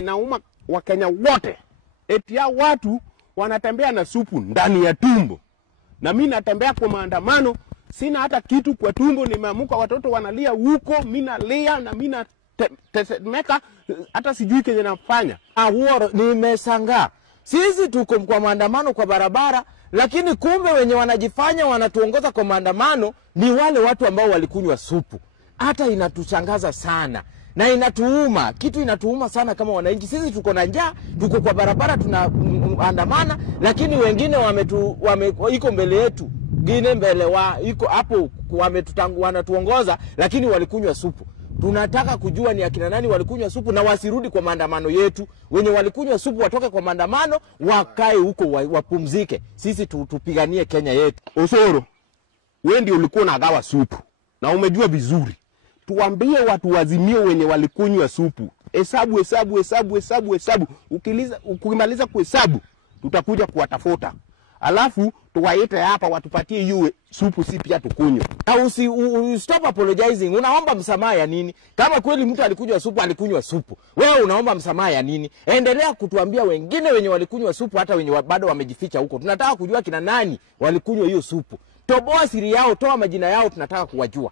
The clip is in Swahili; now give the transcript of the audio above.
inauma Wakenya wote. Eti ya watu wanatembea na supu ndani ya tumbo. Na mimi natembea kwa maandamano, sina hata kitu kwa tumbo, nimeamuka watoto wanalia huko, mimi nalia na mimi natetemeka, hata sijui kenye nafanya. Huo nimeshangaa. Sisi tuko kwa maandamano kwa barabara, lakini kumbe wenye wanajifanya wanatuongoza kwa maandamano ni wale watu ambao walikunywa supu. Hata inatushangaza sana na inatuuma. Kitu inatuuma sana kama wananchi. Sisi tuko na njaa, tuko kwa barabara tunaandamana, lakini wengine iko mbele yetu, gine mbele iko hapo wanatuongoza, lakini walikunywa supu. Tunataka kujua ni akina nani walikunywa supu na wasirudi kwa maandamano yetu. Wenye walikunywa supu watoke kwa maandamano, wakae huko wapumzike. Sisi tupiganie Kenya yetu. Osoro, wewe ndio ulikuwa unagawa supu na umejua vizuri. Tuambie watu wazimio wenye walikunywa supu. Hesabu. Ukimaliza kuhesabu, tutakuja kuwatafuta. Alafu tuwaite hapa watupatie hiyo supu si pia tukunywe. Stop apologizing. Unaomba msamaha ya nini? Kama kweli mtu alikunywa supu. Wewe unaomba msamaha ya nini? Endelea kutuambia wengine wenye walikunywa supu, hata wenye bado wamejificha huko. Tunataka kujua kina nani walikunywa hiyo supu. Toboa siri yao, toa majina yao, tunataka kuwajua.